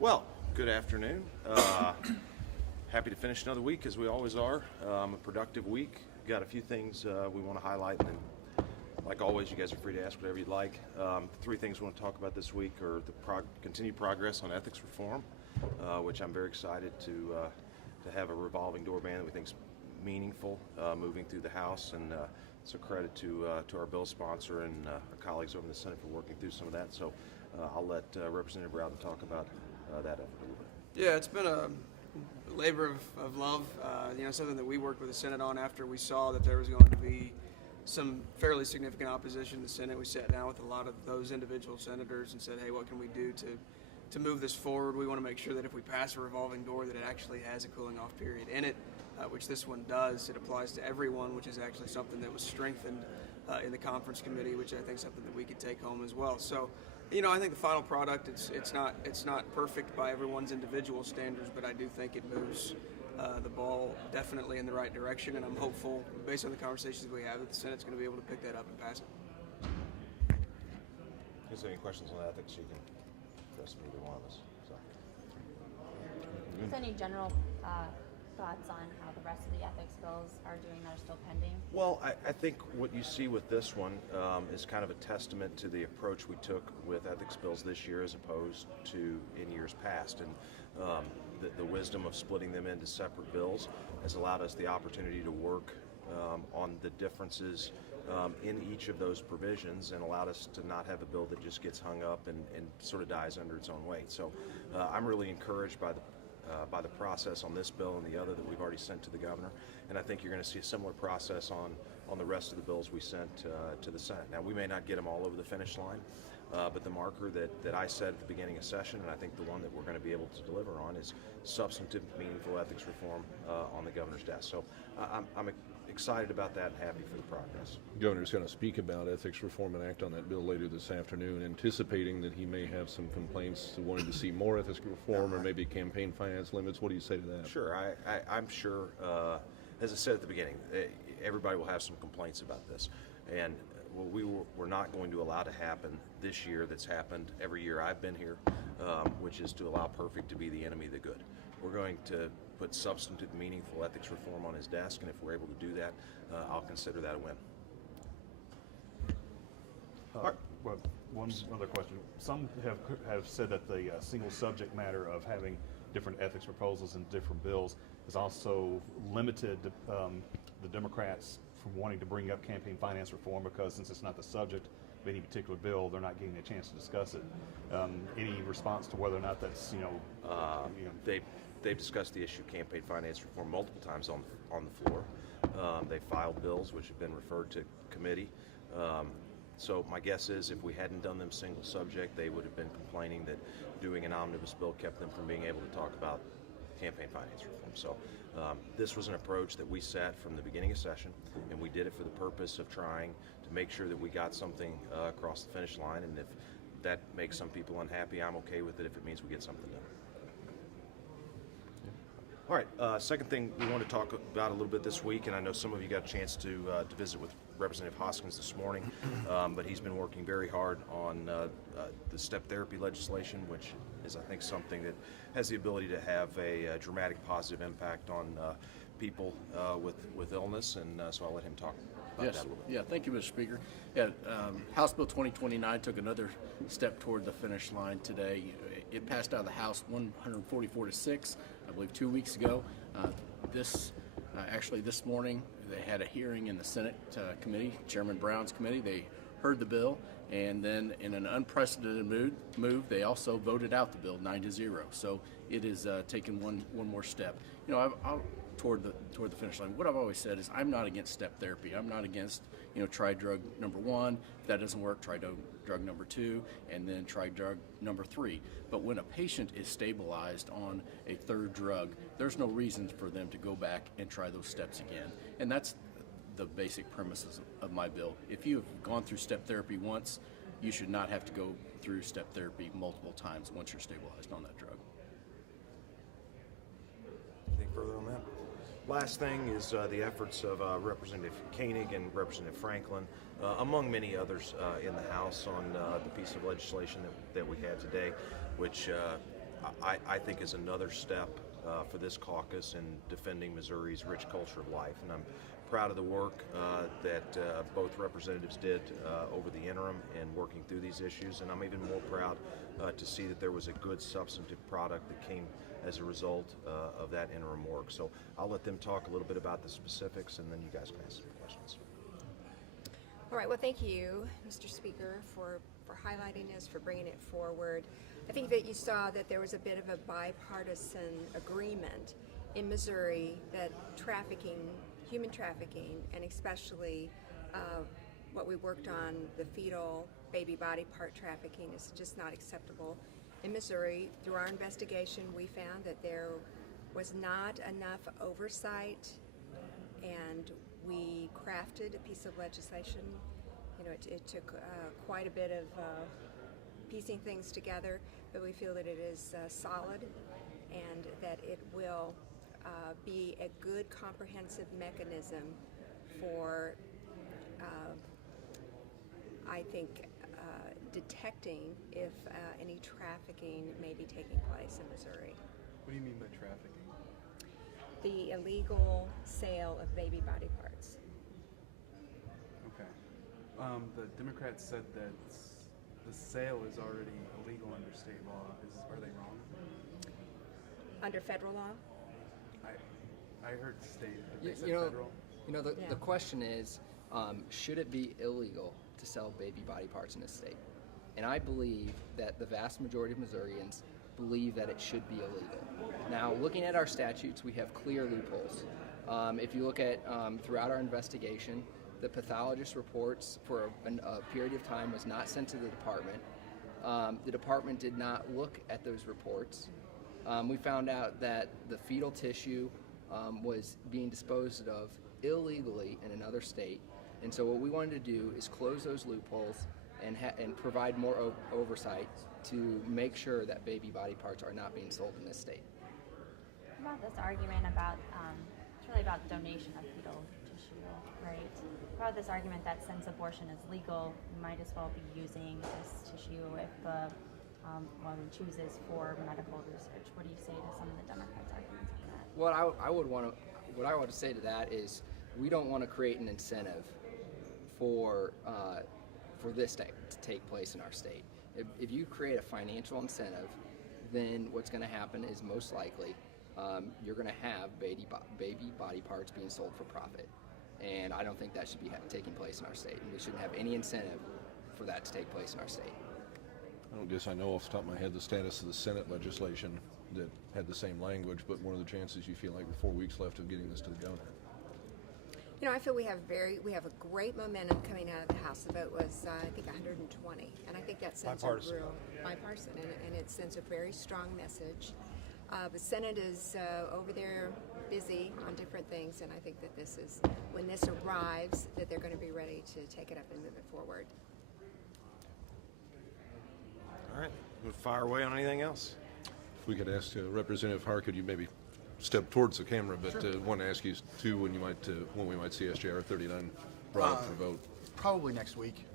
Well, good afternoon. Happy to finish another week, as we always are. A productive week. Got a few things we want to highlight, and then, like always, you guys are free to ask whatever you'd like. Three things we want to talk about this week are the continued progress on ethics reform, which I'm very excited to have a revolving door ban that we think is meaningful moving through the House, and it's a credit to our bill sponsor and our colleagues over in the Senate for working through some of that. So I'll let Representative Rowden talk about that effort a little bit. Yeah, it's been a labor of love. Something that we worked with the Senate on after we saw that there was going to be some fairly significant opposition in the Senate. We sat down with a lot of those individual senators and said, hey, what can we do to move this forward? We want to make sure that if we pass a revolving door that it actually has a cooling off period in it, which this one does. It applies to everyone, which is actually something that was strengthened in the conference committee, which I think is something that we could take home as well. So, I think the final product, it's not perfect by everyone's individual standards, but I do think it moves the ball definitely in the right direction, and I'm hopeful, based on the conversations we have, that the Senate's going to be able to pick that up and pass it. Is there any questions on ethics? You can address either one of us. So. Is there any general thoughts on how the rest of the ethics bills are doing that are still pending? Well, I think what you see with this one is kind of a testament to the approach we took with ethics bills this year as opposed to in years past. And the wisdom of splitting them into separate bills has allowed us the opportunity to work on the differences in each of those provisions, and allowed us to not have a bill that just gets hung up and sort of dies under its own weight. So I'm really encouraged by the process on this bill and the other that we've already sent to the governor, and I think you're going to see a similar process on the rest of the bills we sent to the Senate. Now, we may not get them all over the finish line, but the marker that I set at the beginning of session, and I think the one that we're going to be able to deliver on, is substantive, meaningful ethics reform on the governor's desk. So I'm excited about that and happy for the progress. The governor's going to speak about ethics reform and act on that bill later this afternoon, anticipating that he may have some complaints wanting to see more ethics reform or maybe campaign finance limits. What do you say to that? Sure. I'm sure, as I said at the beginning, everybody will have some complaints about this. And what we're not going to allow to happen this year that's happened every year I've been here, which is to allow perfect to be the enemy of the good. We're going to put substantive, meaningful ethics reform on his desk, and if we're able to do that, I'll consider that a win. Well, one other question. Some have said that the single subject matter of having different ethics proposals in different bills has also limited the Democrats from wanting to bring up campaign finance reform, because since it's not the subject of any particular bill, they're not getting a chance to discuss it. Any response to whether or not that's They've discussed the issue of campaign finance reform multiple times on the floor. They filed bills which have been referred to committee. So my guess is if we hadn't done them single subject, they would have been complaining that doing an omnibus bill kept them from being able to talk about campaign finance reform. So this was an approach that we set from the beginning of session, and we did it for the purpose of trying to make sure that we got something across the finish line. And if that makes some people unhappy, I'm okay with it if it means we get something done. All right, second thing we want to talk about a little bit this week, and I know some of you got a chance to visit with Representative Hoskins this morning, but he's been working very hard on the step therapy legislation, which is, I think, something that has the ability to have a dramatic positive impact on people with illness, and so I'll let him talk about that a little bit. Yeah, thank you, Mr. Speaker. Yeah, House Bill 2029 took another step toward the finish line today. It passed out of the House 144 to 6, I believe 2 weeks ago. Actually this morning they had a hearing in the Senate committee, Chairman Brown's committee. They heard the bill, and then in an unprecedented move, they also voted out the bill 9-0. So it is taken one more step. I'll toward the finish line. What I've always said is I'm not against step therapy. I'm not against try drug number 1. If that doesn't work, try drug number 2, and then try drug number 3. But when a patient is stabilized on a third drug, there's no reason for them to go back and try those steps again. And that's the basic premises of my bill. If you've gone through step therapy once, you should not have to go through step therapy multiple times once you're stabilized on that drug. Anything further on that? Last thing is the efforts of Representative Koenig and Representative Franklin, among many others in the House, on the piece of legislation that we had today, which I think is another step for this caucus in defending Missouri's rich culture of life. And I'm proud of the work that both representatives did over the interim in working through these issues. And I'm even more proud to see that there was a good substantive product that came as a result of that interim work. So I'll let them talk a little bit about the specifics, and then you guys can ask some questions. All right, well, thank you, Mr. Speaker, for highlighting this, for bringing it forward. I think that you saw that there was a bit of a bipartisan agreement in Missouri that trafficking, human trafficking, and especially what we worked on, the fetal baby body part trafficking, is just not acceptable. In Missouri, through our investigation, we found that there was not enough oversight, and we crafted a piece of legislation. You know, it took quite a bit of piecing things together, but we feel that it is solid and that it will be a good comprehensive mechanism for, I think, detecting if any trafficking may be taking place in Missouri. What do you mean by trafficking? The illegal sale of baby body parts. Okay. The Democrats said that the sale is already illegal under state law. Are they wrong? Under federal law? I heard state. They said federal. The question is, should it be illegal to sell baby body parts in this state? And I believe that the vast majority of Missourians believe that it should be illegal. Now, looking at our statutes, we have clear loopholes. If you look at throughout our investigation, the pathologist reports for a period of time was not sent to the department. The department did not look at those reports. We found out that the fetal tissue was being disposed of illegally in another state. And so what we wanted to do is close those loopholes and provide more oversight to make sure that baby body parts are not being sold in this state. What about this argument about, it's really about donation of fetal tissue, right? What about this argument that since abortion is legal, you might as well be using this tissue if the woman chooses for medical research? What do you say to some of the Democrats' arguments on that? What I would say to that is we don't want to create an incentive for this to take place in our state. If you create a financial incentive, then what's going to happen is most likely you're going to have baby body parts being sold for profit. And I don't think that should be taking place in our state. And we shouldn't have any incentive for that to take place in our state. I don't guess I know off the top of my head the status of the Senate legislation that had the same language, but what are the chances you feel like with 4 weeks left of getting this to the governor? You know, I feel we have a great momentum coming out of the House. The vote was, I think, 120, and I think that sends Bipartisan. a real bipartisan, and it sends a very strong message. The Senate is over there busy on different things, and I think that this is, when this arrives, that they're going to be ready to take it up and move it forward. All right, we'll fire away on anything else. If we could ask Representative Harr, could you maybe step towards the camera, but want to ask you too when we might see SJR 39 brought up for vote. Probably next week.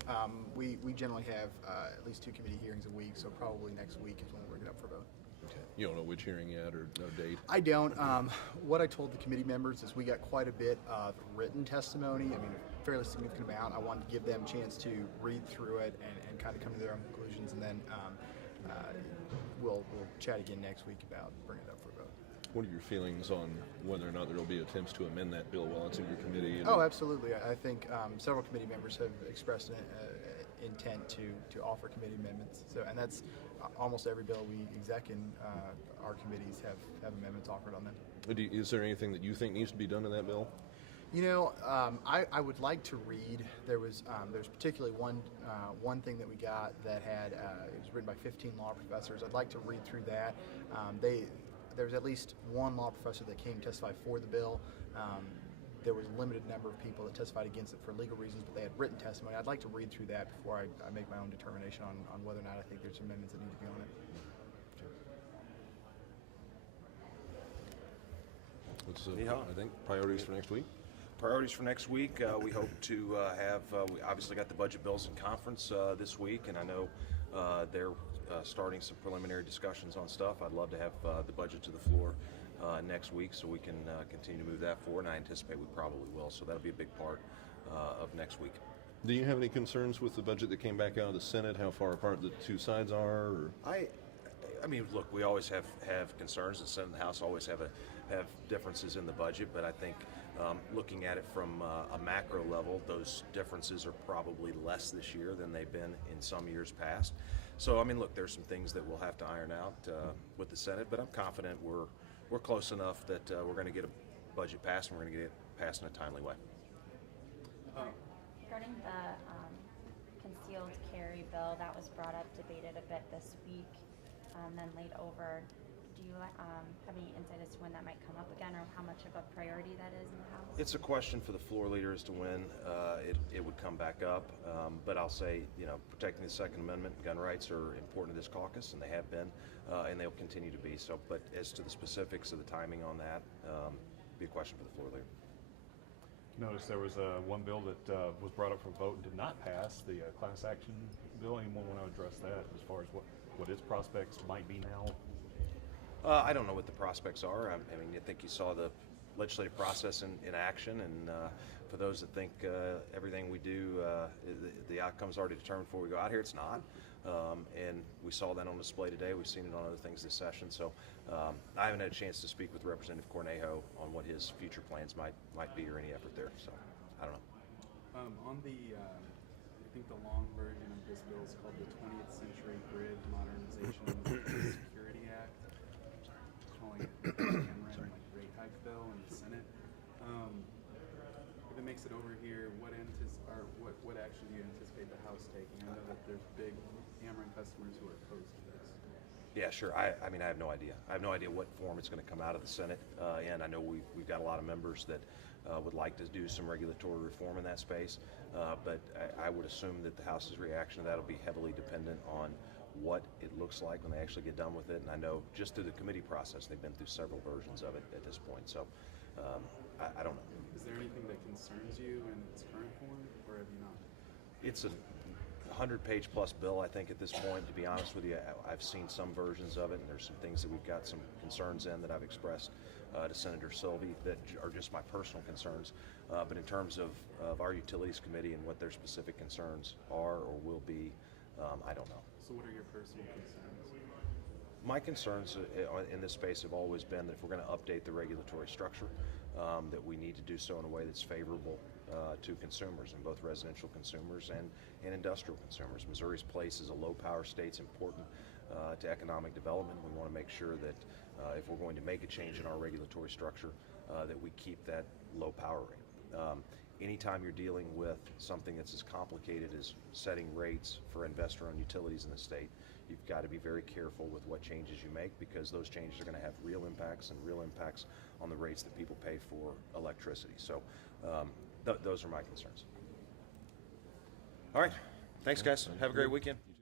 We generally have at least 2 committee hearings a week, so probably next week is when we'll bring it up for vote. Okay. You don't know which hearing yet or no date? I don't. What I told the committee members is we got quite a bit of written testimony. I mean, a fairly significant amount. I wanted to give them a chance to read through it and kind of come to their own conclusions, and then we'll chat again next week about bringing it up for a vote. What are your feelings on whether or not there will be attempts to amend that bill while it's in your committee? Oh, absolutely. I think several committee members have expressed an intent to offer committee amendments. So, and that's almost every bill we exec in our committees have amendments offered on them. Is there anything that you think needs to be done to that bill? You know, I would like to read. There's particularly one thing that we got that had it was written by 15 law professors. I'd like to read through that. There was at least one law professor that came to testify for the bill. There was a limited number of people that testified against it for legal reasons, but they had written testimony. I'd like to read through that before I make my own determination on whether or not I think there's amendments that need to be on it. What's I think priorities for next week? Priorities for next week, we hope to we obviously got the budget bills in conference this week, and I know they're starting some preliminary discussions on stuff. I'd love to have the budget to the floor next week so we can continue to move that forward, and I anticipate we probably will. So that'll be a big part of next week. Do you have any concerns with the budget that came back out of the Senate, how far apart the two sides are? Or? I mean, look, we always have concerns. The Senate and the House always have differences in the budget, but I think looking at it from a macro level, those differences are probably less this year than they've been in some years past. So, I mean, look, there's some things that we'll have to iron out with the Senate, but I'm confident we're close enough that we're going to get a budget passed, and we're going to get it passed in a timely way. Regarding the concealed carry bill, that was brought up, debated a bit this week, then laid over. Do you have any insight as to when that might come up again, or how much of a priority that is in the House? It's a question for the floor leader as to when it would come back up. But I'll say, protecting the Second Amendment and gun rights are important to this caucus, and they have been, and they'll continue to be. So, but as to the specifics of the timing on that, be a question for the floor leader. Notice there was one bill that was brought up for vote and did not pass, the class action bill. Anyone want to address that as far as what its prospects might be now? I don't know what the prospects are. I mean, I think you saw the legislative process in action, and for those that think everything we do, the outcome's already determined before we go out here, it's not. And we saw that on display today. We've seen it on other things this session. So I haven't had a chance to speak with Representative Cornejo on what his future plans might be or any effort there. So I don't know. On the, I think the long version of this bill is called the 20th Century Grid Modernization and Security Act. Calling it Cameron rate hike bill in the Senate. If it makes it over here, what action do you anticipate the House taking? I know that there's big Cameron customers who are opposed to this. Yeah, sure. I mean, I have no idea. I have no idea what form it's going to come out of the Senate, and I know we've got a lot of members that would like to do some regulatory reform in that space, but I would assume that the House's reaction to that will be heavily dependent on what it looks like when they actually get done with it. And I know just through the committee process, they've been through several versions of it at this point. So I don't know. Is there anything that concerns you in its current form, or have you not? It's a 100-page plus bill, I think, at this point. To be honest with you, I've seen some versions of it, and there's some things that we've got some concerns in that I've expressed to Senator Sylvie that are just my personal concerns. But in terms of our Utilities Committee and what their specific concerns are or will be, I don't know. So what are your personal concerns? My concerns in this space have always been that if we're going to update the regulatory structure, that we need to do so in a way that's favorable to consumers, and both residential consumers and industrial consumers. Missouri's place as a low-power state is important to economic development. We want to make sure that if we're going to make a change in our regulatory structure, that we keep that low power rate. Anytime you're dealing with something that's as complicated as setting rates for investor-owned utilities in the state, you've got to be very careful with what changes you make, because those changes are going to have real impacts on the rates that people pay for electricity. So those are my concerns. All right. Thanks, guys. Have a great weekend.